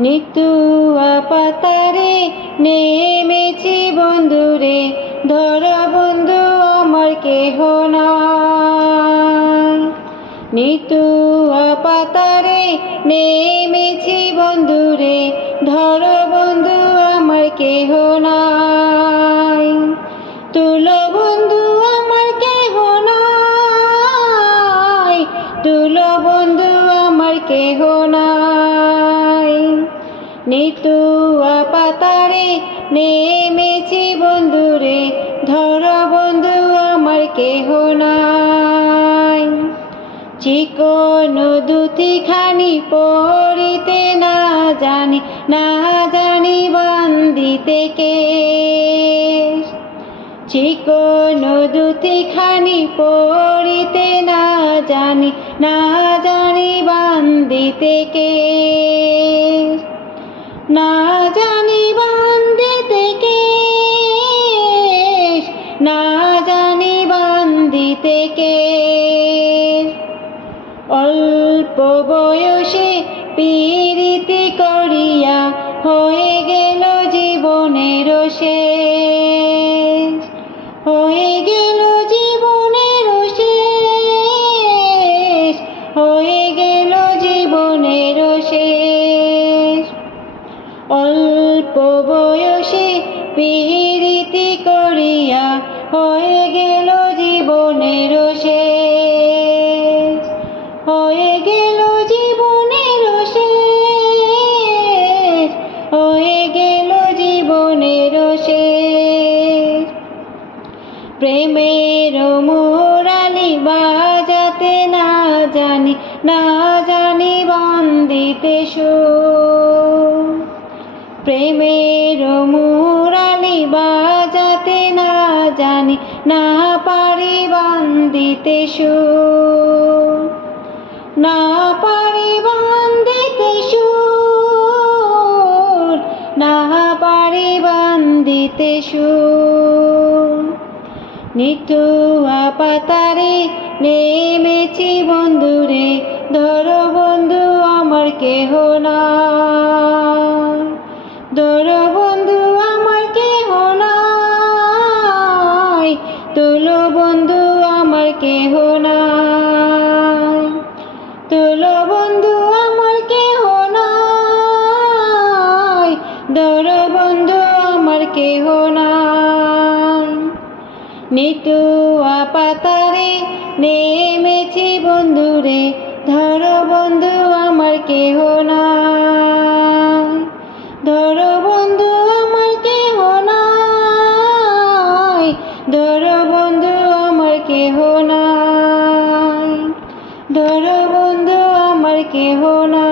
নিতুয়া পাতারে নেমেছি বন্ধুরে, ধর বন্ধু আমার কেহ না নিতুয়া পাতারে নেমেছি বন্ধুরে, ধর বন্ধু আমার কেহ নিতুয়া পাতারে, নেমেছি বন্ধুরে, ধর বন্ধু আমার কেহ নাই। চিকন দুটি খানি পড়িতে না জানি না জানি বান্দিতে কে। চিকন দুটি খানি পড়িতে না জানি না জানি বান্দিতে কে। না জানি বান্দিতে কে না জানি বান্দিতে কে অল্প বয়সে পীড়িতি করিয়া হয়ে গেল জীবনের শেষ। হয়ে গেল জীবনের শেষ। হয়ে অল্প বয়সে পীড়িতি করিয়া হয়ে গেল জীবনের শেষ। হয়ে গেল জীবনের শেষ। হয়ে গেল জীবনের শেষ। প্রেমের মোরালি বাজাতে না জানি না জানি বন্দিতে সুর প্রেমের মুরালি বাজাতে না জানি, না পারি বান্দিতে সুর। না পারি বান্দিতে সুর, না পারি বান্দিতে সুর। নিতুয়া পাতারে নেমেছি বন্ধুরে, ধরো বন্ধু আমার কেহ না কেহ নাই তোলো বন্ধু, আমার কেহ নাই। ধর বন্ধু, আমার কেহ নাই। নিতুয়া পাতারে নেমেছি বন্ধুরে। ধর বন্ধু, আমার কেহ বন্ধু আমার কেহ না